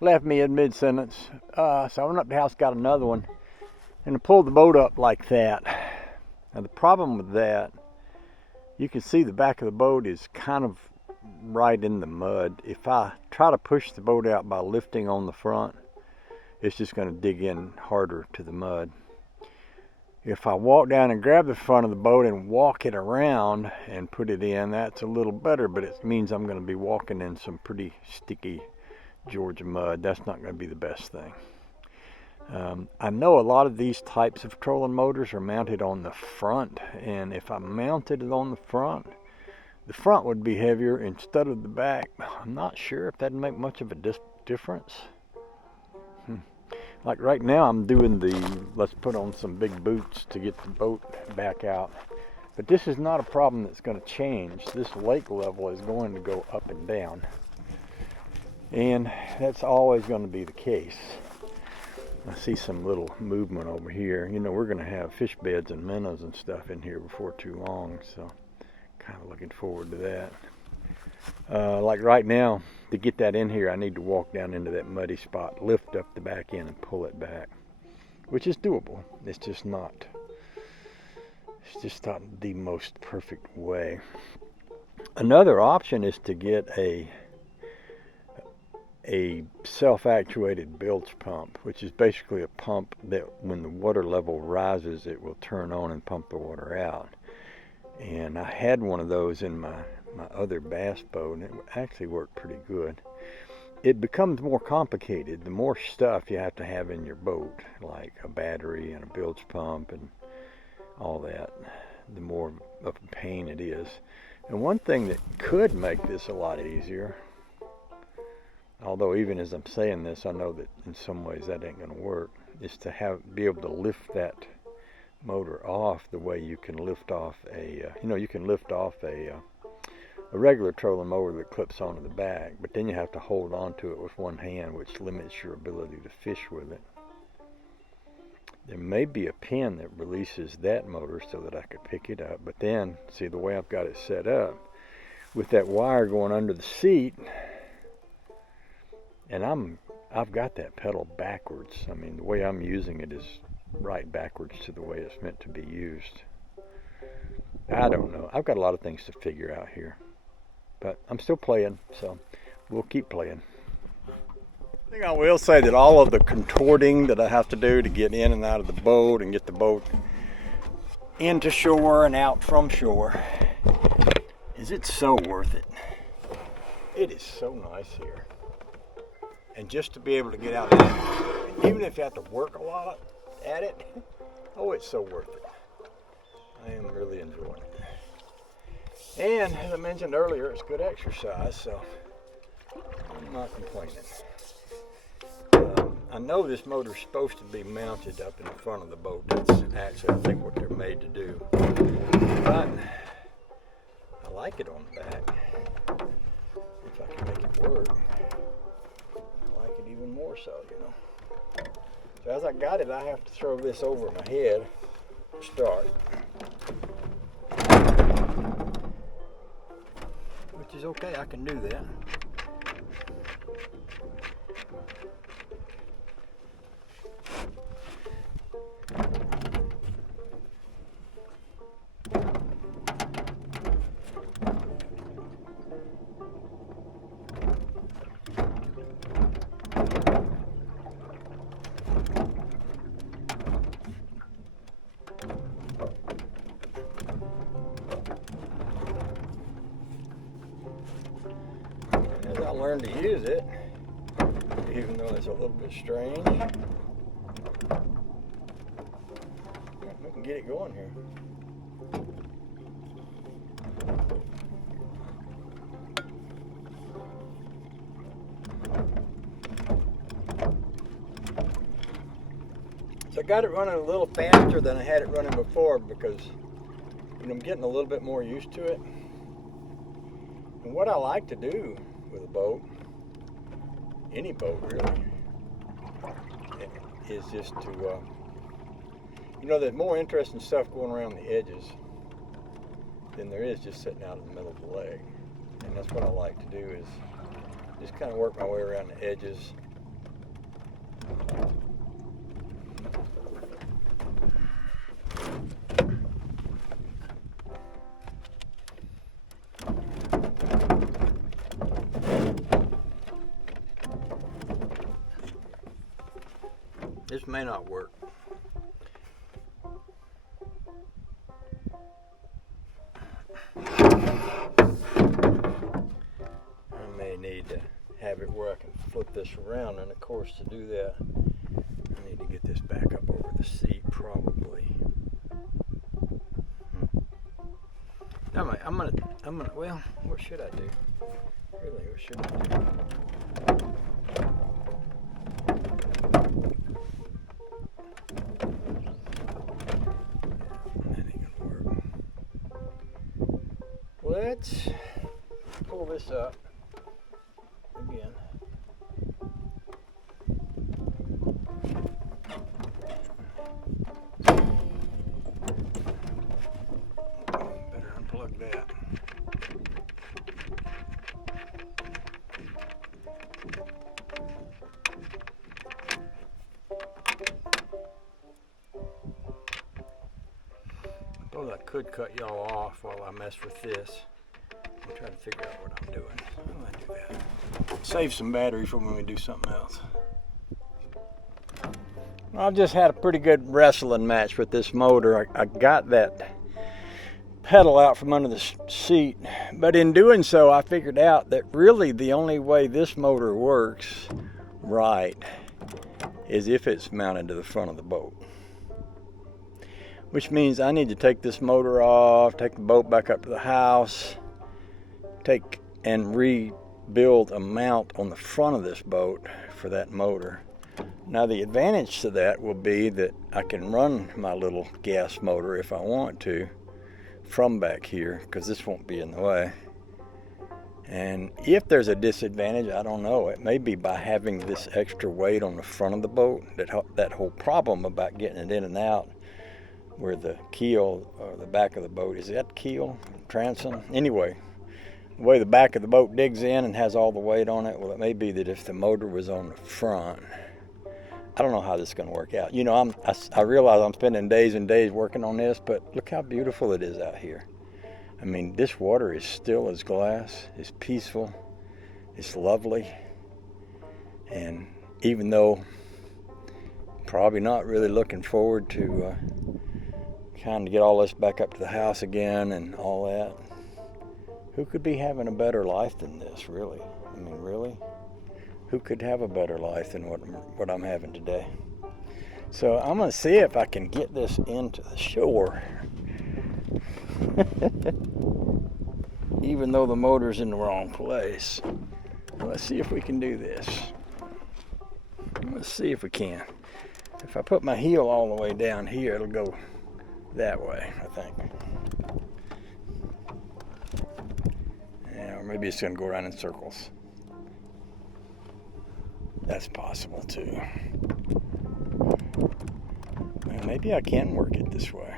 left me in mid-sentence. So I went up to the house, got another one, and I pulled the boat up like that. Now the problem with that, you can see the back of the boat is kind of right in the mud. If I try to push the boat out by lifting on the front, it's just going to dig in harder to the mud. If I walk down and grab the front of the boat and walk it around and put it in, that's a little better, but it means I'm going to be walking in some pretty sticky Georgia mud. That's not going to be the best thing. I know a lot of these types of trolling motors are mounted on the front, and if I mounted it on the front would be heavier instead of the back. I'm not sure if that'd make much of a difference. Like right now I'm doing let's put on some big boots to get the boat back out. But this is not a problem that's going to change. This lake level is going to go up and down. And that's always going to be the case. I see some little movement over here. You know, we're going to have fish beds and minnows and stuff in here before too long. So kind of looking forward to that. Like right now, to get that in here, I need to walk down into that muddy spot, lift up the back end and pull it back, which is doable. It's just not the most perfect way. Another option is to get a self-actuated bilge pump, which is basically a pump that when the water level rises, it will turn on and pump the water out. And I had one of those in my other bass boat, and it actually worked pretty good. It becomes more complicated the more stuff you have to have in your boat, like a battery and a bilge pump and all that, the more of a pain it is. And one thing that could make this a lot easier, although even as I'm saying this, I know that in some ways that ain't going to work, is to be able to lift that motor off the way you can lift off a regular trolling motor that clips onto the back, but then you have to hold on to it with one hand, which limits your ability to fish with it. There may be a pin that releases that motor so that I could pick it up, but then, see the way I've got it set up, with that wire going under the seat, and I've got that pedal backwards. I mean, the way I'm using it is right backwards to the way it's meant to be used. I don't know. I've got a lot of things to figure out here. But I'm still playing, so we'll keep playing. I think I will say that all of the contorting that I have to do to get in and out of the boat and get the boat into shore and out from shore, it's so worth it. It is so nice here. And just to be able to get out there, even if you have to work a lot at it, oh, it's so worth it. I am really enjoying it. And as I mentioned earlier, it's good exercise, so I'm not complaining. I know this motor is supposed to be mounted up in the front of the boat. That's actually, I think, what they're made to do. But I like it on the back. If I can make it work, I like it even more so, you know. So as I got it, I have to throw this over my head to start. Which is okay, I can do that. As I learn to use it, even though it's a little bit strange, we can get it going here. So I got it running a little faster than I had it running before because I'm getting a little bit more used to it. And what I like to do with a boat, any boat really, is just to, there's more interesting stuff going around the edges than there is just sitting out in the middle of the lake. And that's what I like to do, is just kind of work my way around the edges This may not work. I may need to have it where I can flip this around, and of course to do that I need to get this back up over the seat probably. I'm gonna, well, what should I do? Really, what should I do? That ain't gonna work. Let's pull this up again. Better unplug that. Suppose I could cut y'all off while I mess with this. I'm trying to figure out what I'm doing. How do I do that? Save some battery for when we do something else. I've just had a pretty good wrestling match with this motor. I got that pedal out from under the seat, but in doing so I figured out that really the only way this motor works right is if it's mounted to the front of the boat. Which means I need to take this motor off, take the boat back up to the house, take and rebuild a mount on the front of this boat for that motor. Now the advantage to that will be that I can run my little gas motor if I want to from back here, because this won't be in the way. And if there's a disadvantage, I don't know, it may be by having this extra weight on the front of the boat, that whole problem about getting it in and out where the keel or the back of the boat, is that keel, transom? Anyway, the way the back of the boat digs in and has all the weight on it, well, it may be that if the motor was on the front, I don't know how this is going to work out. You know, I realize I'm spending days and days working on this, but look how beautiful it is out here. I mean, this water is still as glass, it's peaceful, it's lovely, and even though probably not really looking forward to trying to get all this back up to the house again and all that, who could be having a better life than this, really? I mean, really? Who could have a better life than what I'm having today? So I'm going to see if I can get this into the shore. Even though the motor's in the wrong place. Let's see if we can do this. Let's see if we can. If I put my heel all the way down here, it'll go that way, I think. Yeah, or maybe it's going to go around in circles. That's possible too. Well, maybe I can work it this way.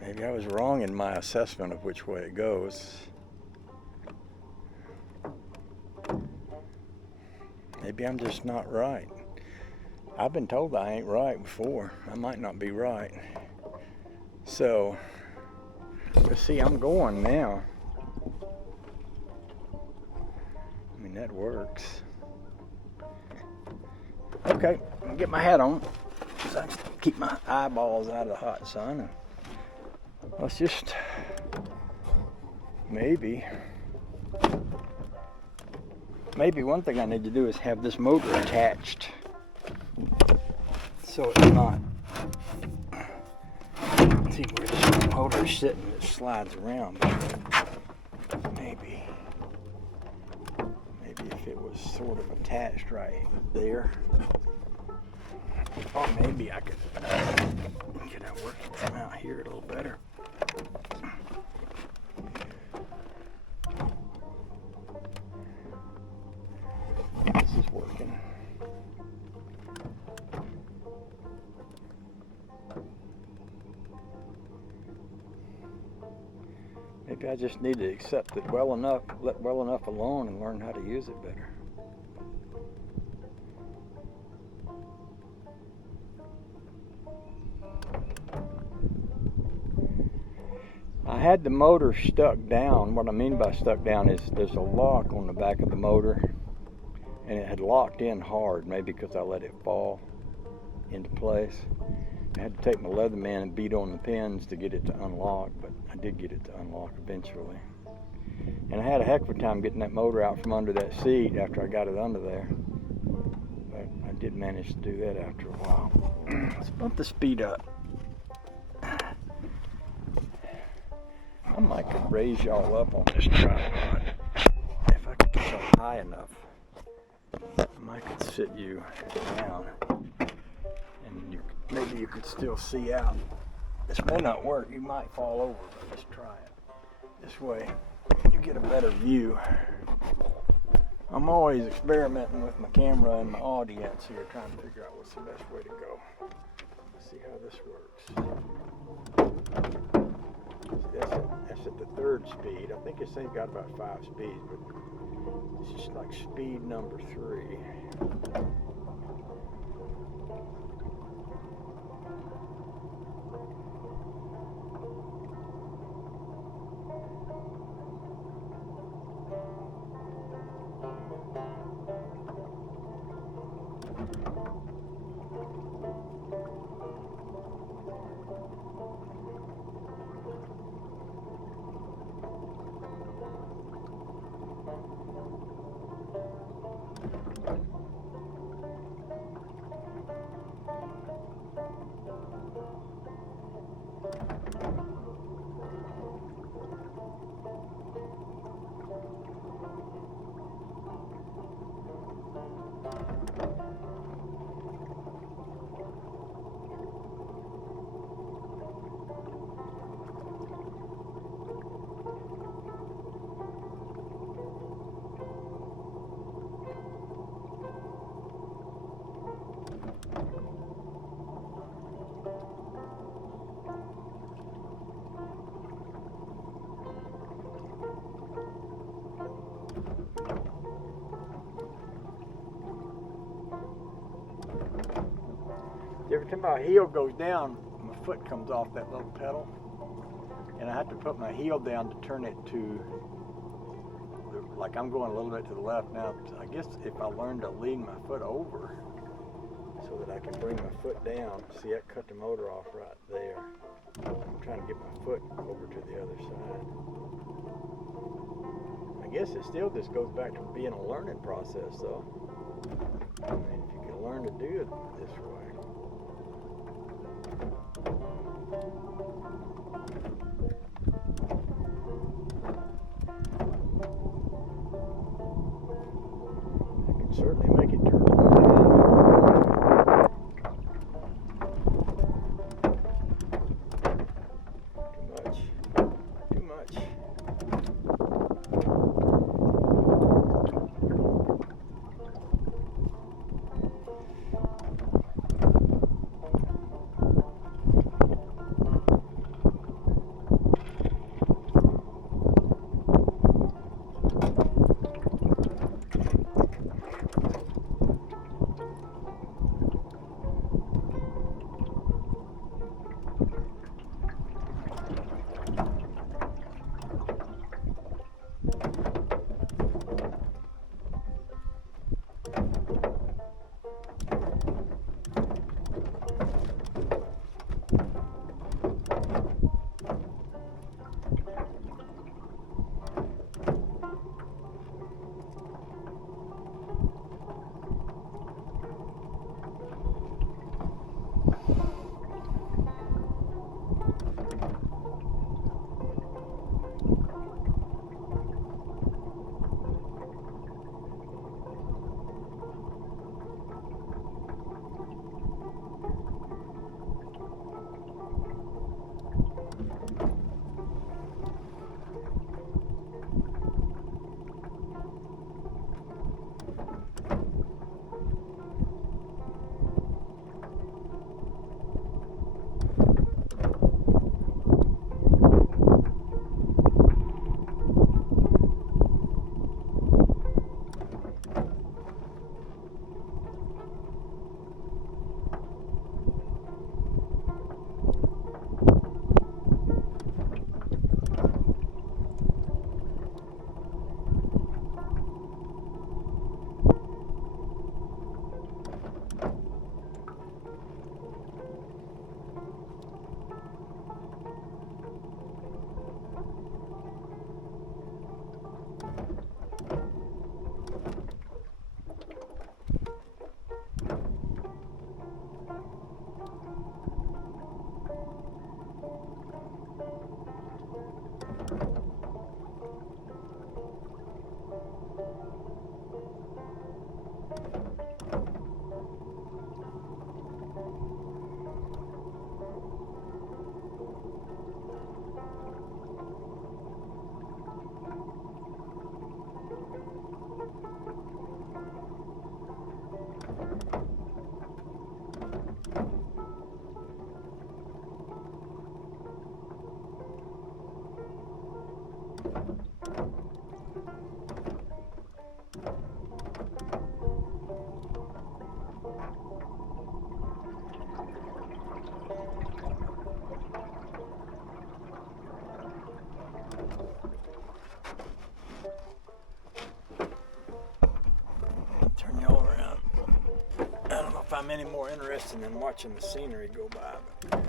Maybe I was wrong in my assessment of which way it goes. Maybe I'm just not right. I've been told I ain't right before. I might not be right. So, let's see, I'm going now. I mean, that works. Okay, I'll get my hat on so I can keep my eyeballs out of the hot sun. Let's just maybe one thing I need to do is have this motor attached so it's not, see where this motor is sitting, it slides around, but maybe if it was sort of attached right there, or maybe I could work it from out here a little better. This is working. Maybe Maybe I just need to accept it well enough, let well enough alone, and learn how to use it better. I had the motor stuck down. What I mean by stuck down is there's a lock on the back of the motor, and it had locked in hard, maybe because I let it fall into place. I had to take my Leatherman and beat on the pins to get it to unlock, but I did get it to unlock eventually. And I had a heck of a time getting that motor out from under that seat after I got it under there. But I did manage to do that after a while. Let's bump the speed up. I might could raise y'all up on this tripod. If I could get y'all high enough, I might could sit you down. Maybe you could still see out. This may not work. You might fall over, but let's try it. This way, you get a better view. I'm always experimenting with my camera and my audience here, trying to figure out what's the best way to go. Let's see how this works. See, that's at the third speed. I think it's got about 5 speeds, but it's just like speed number 3. Every time my heel goes down, my foot comes off that little pedal, and I have to put my heel down to turn it to, like I'm going a little bit to the left now. I guess if I learn to lean my foot over so that I can bring my foot down, see, that cut the motor off right there. I'm trying to get my foot over to the other side. I guess it still just goes back to being a learning process, though. I mean, if you can learn to do it this way. I can certainly make it turn on down. Too much. Turn y'all around. I don't know if I'm any more interested in watching the scenery go by, but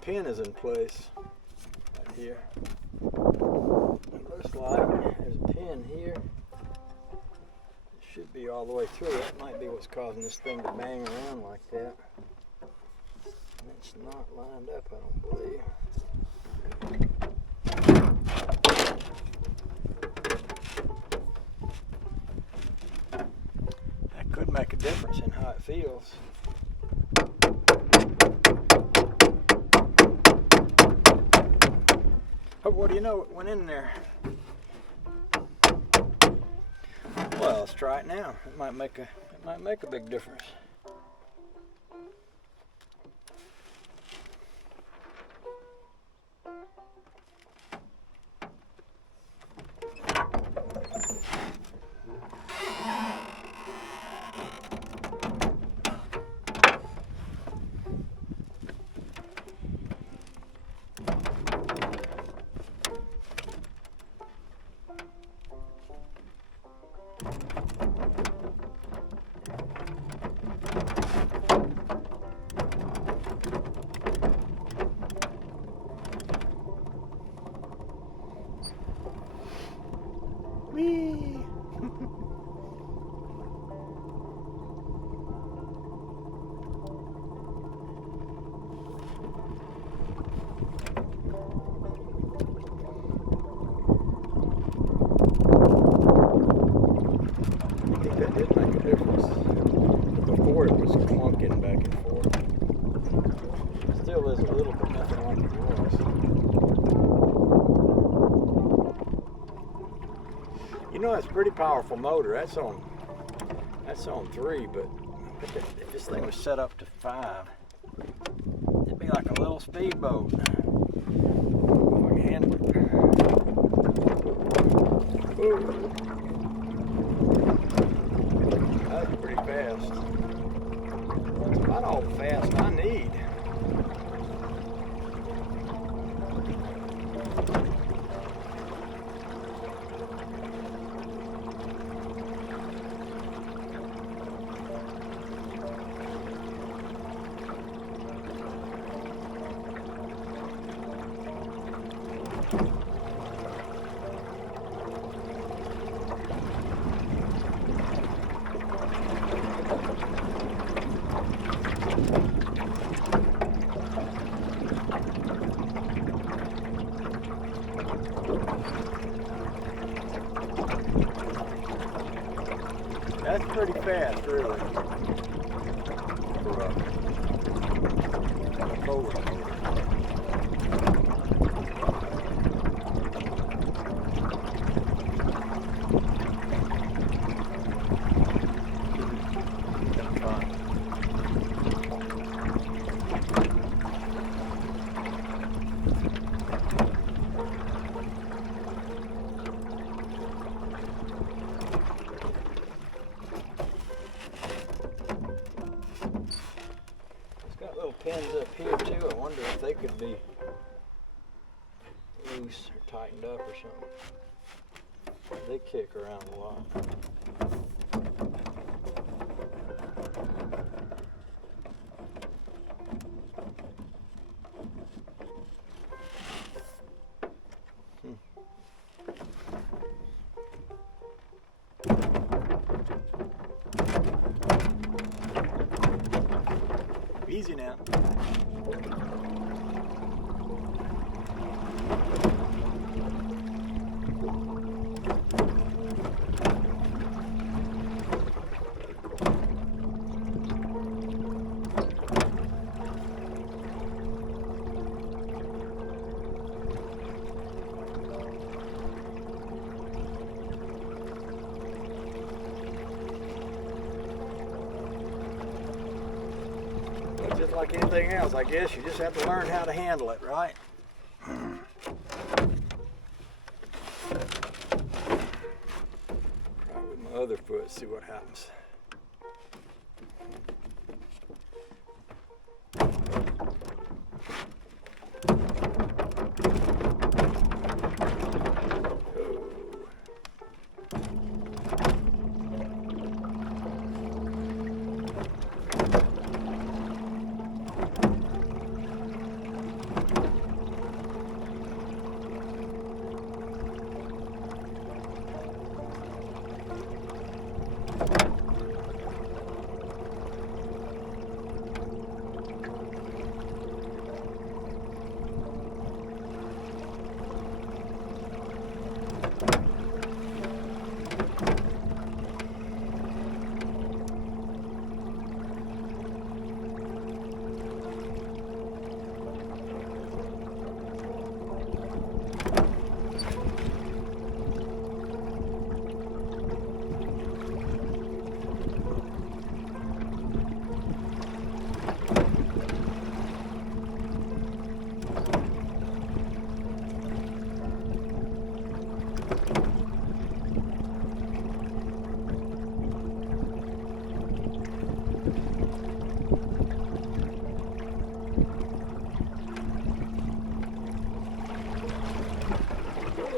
pin is in place right here. It looks like there's a pin here. It should be all the way through. That might be what's causing this thing to bang around like that. It's not lined up, I don't believe. That could make a difference in how it feels. Oh, what do you know? It went in there. Well, let's try it now. It might make a big difference. Whee! I think that did make a difference. Before it was clunking back and forth. Still is a little, but nothing like it was. You know, that's a pretty powerful motor. That's on 3, but if this thing was set up to 5, it'd be like a little speedboat. If I can handle it. Ooh. That's pretty fast. That's about all the fast I need. That's pretty fast, really, for a forward motor. Pins up here too. I wonder if they could be loose or tightened up or something. They kick around a lot. Easy now. Just like anything else, I guess you just have to learn how to handle it, right? Try with my other foot, see what happens.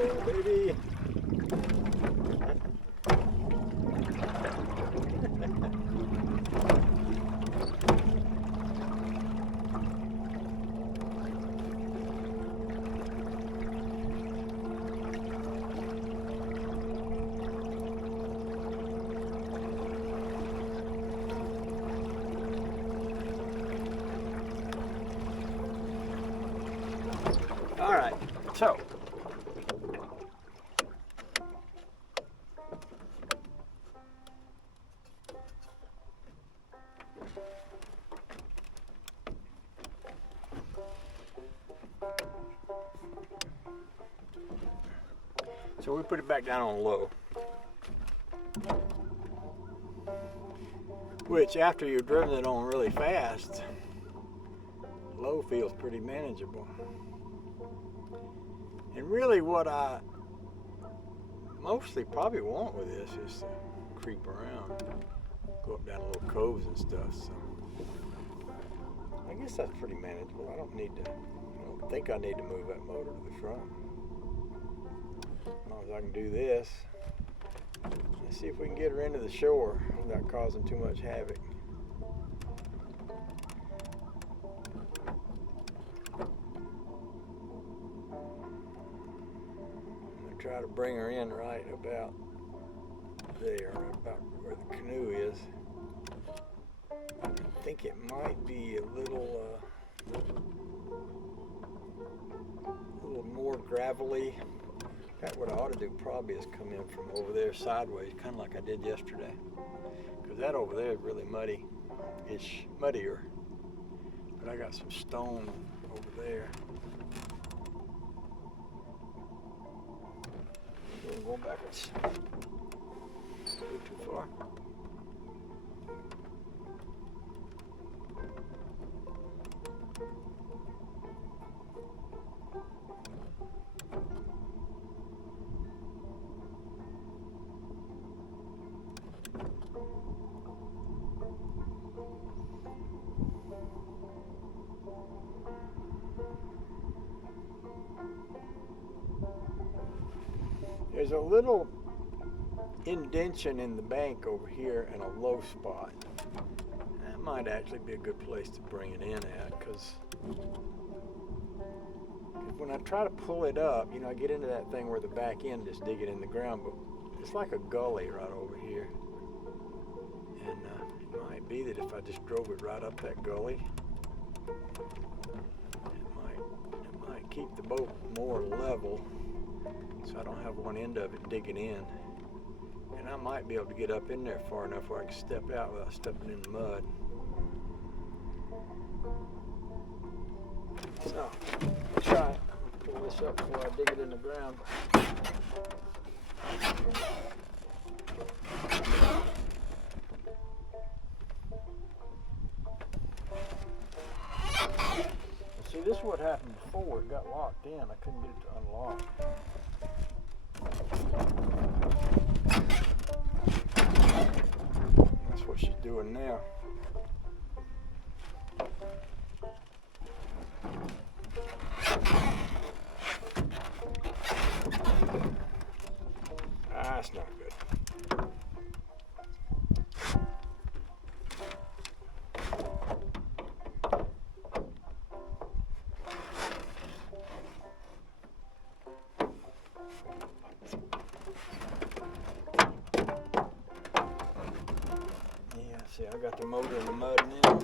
baby. All right, so we put it back down on low, which after you've driven it on really fast, low feels pretty manageable. And really what I mostly probably want with this is to creep around, go up down little coves and stuff, so I guess that's pretty manageable. I don't think I need to move that motor to the front. As long as I can do this. Let's see if we can get her into the shore without causing too much havoc. Try to bring her in right about there, about where the canoe is. I think it might be a little more gravelly. In fact, what I ought to do probably is come in from over there sideways, kind of like I did yesterday, because that over there is really muddy. It's muddier, but I got some stone over there. Go backwards. Go too far. There's a little indention in the bank over here and a low spot. That might actually be a good place to bring it in at, because when I try to pull it up, I get into that thing where the back end is digging in the ground, but it's like a gully right over here. And it might be that if I just drove it right up that gully, it might keep the boat more level, so I don't have one end of it digging in. And I might be able to get up in there far enough where I can step out without stepping in the mud. So, let's try it. Pull this up before I dig it in the ground. See, this is what happened before. It got locked in. I couldn't get it to unlock. That's what she's doing now. That's not good. See, I got the motor in the mud now.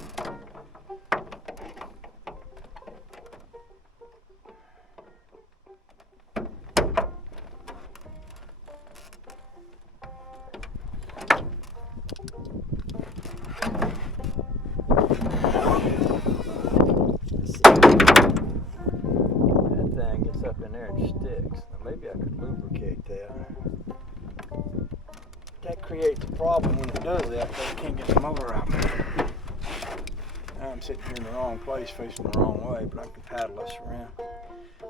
That thing gets up in there and sticks. Now maybe I could lubricate that. That creates a problem when it does that, because I can't get the motor out. Now I'm sitting here in the wrong place, facing the wrong way, but I can paddle this around.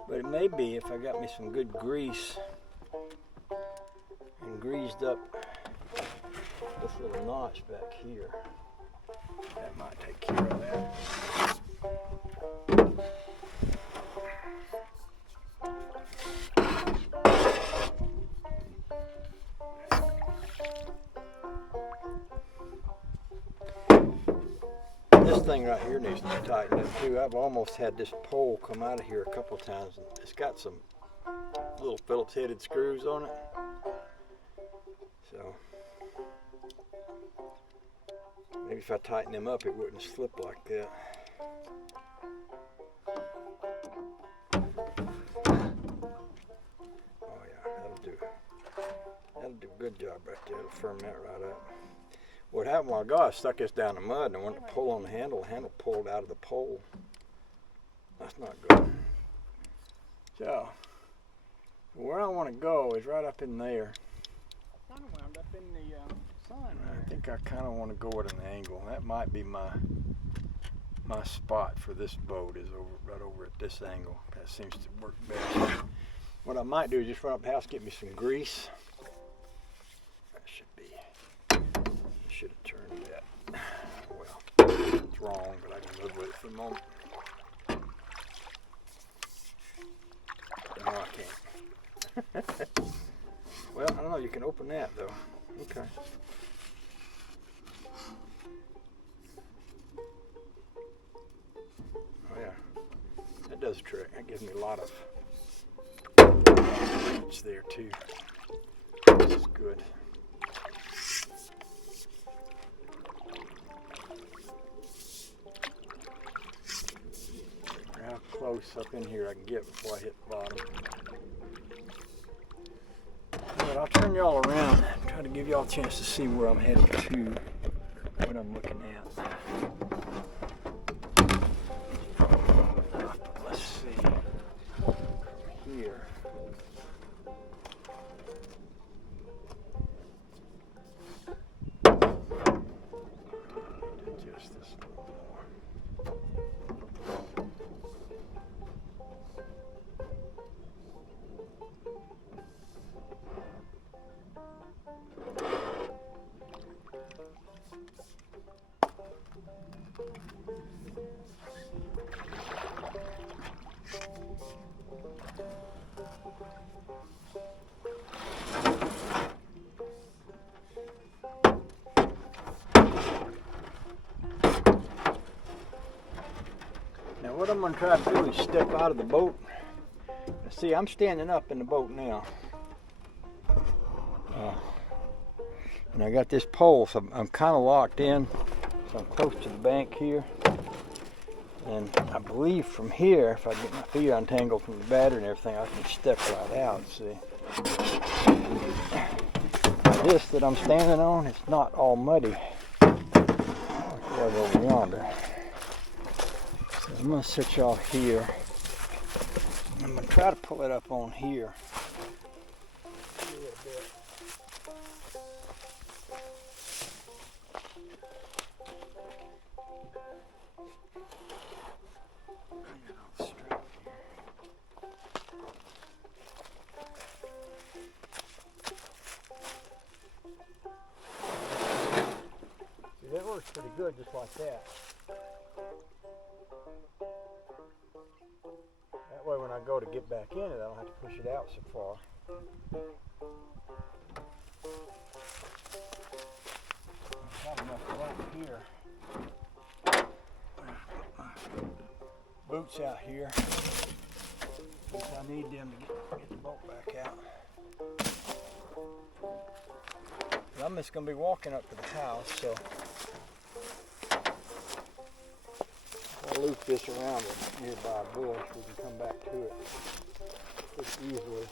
But it may be if I got me some good grease and greased up this little notch back here, that might take care of that. thing right here needs to be tightened up too. I've almost had this pole come out of here a couple of times, and it's got some little Phillips headed screws on it. So maybe if I tighten them up, it wouldn't slip like that. Oh yeah, that'll do. That'll do a good job right there. It'll firm that right up. What happened while ago, I stuck this down in the mud and I went to pull on the handle pulled out of the pole. That's not good. So, where I want to go is right up in there. Kind of wound up in the sun. I think I kind of want to go at an angle. That might be my spot for this boat, is right over at this angle. That seems to work best. What I might do is just run up the house, get me some grease. That should be. Should have turned that. Well, it's wrong, but I can live with it for a moment. No, I can't. Well, I don't know. You can open that though. Okay. Oh yeah, that does a trick. That gives me a lot of reach there too. This is good. How close up in here I can get before I hit the bottom. But I'll turn y'all around and try to give y'all a chance to see where I'm headed to, what I'm looking at. Let's see. From here. Adjust this a little more. Now what I'm going to try to do is step out of the boat. See, I'm standing up in the boat now. And I got this pole, so I'm kind of locked in. So I'm close to the bank here. And I believe from here, if I get my feet untangled from the battery and everything, I can step right out, see. This that I'm standing on, it's not all muddy. Like right over yonder. So I'm going to set y'all here. I'm going to try to pull it up on here. That works pretty good just like that. That way when I go to get back in it, I don't have to push it out so far. Got enough rope here. Boots out here. I need them to get the boat back out. I'm just going to be walking up to the house, so I'll loop this around a nearby bush. We can come back to it pretty easily.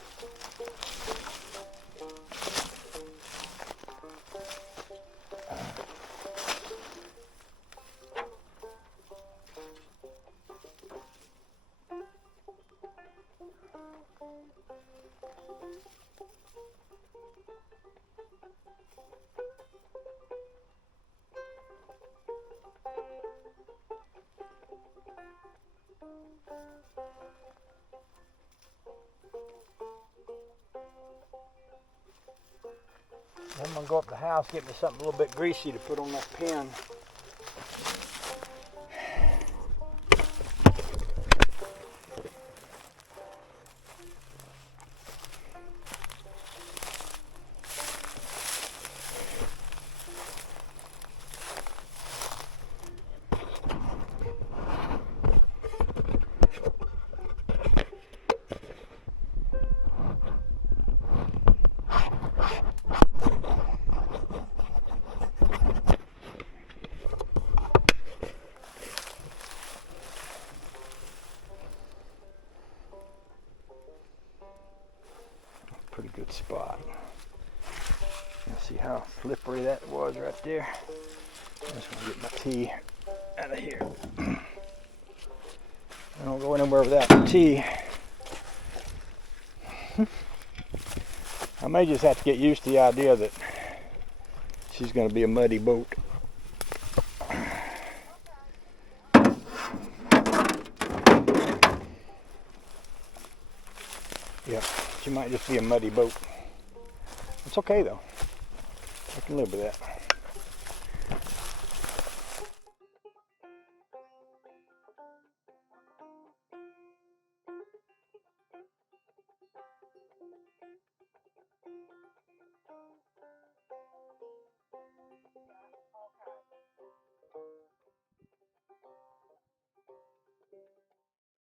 I'm going to go up the house, get me something a little bit greasy to put on that pin. pretty good spot. You see how slippery that was right there? I'm just gonna get my tee out of here. I don't go anywhere without the tee. I may just have to get used to the idea that she's gonna be a muddy boat. Yep, she might just be a muddy boat. It's okay though. I can live with that.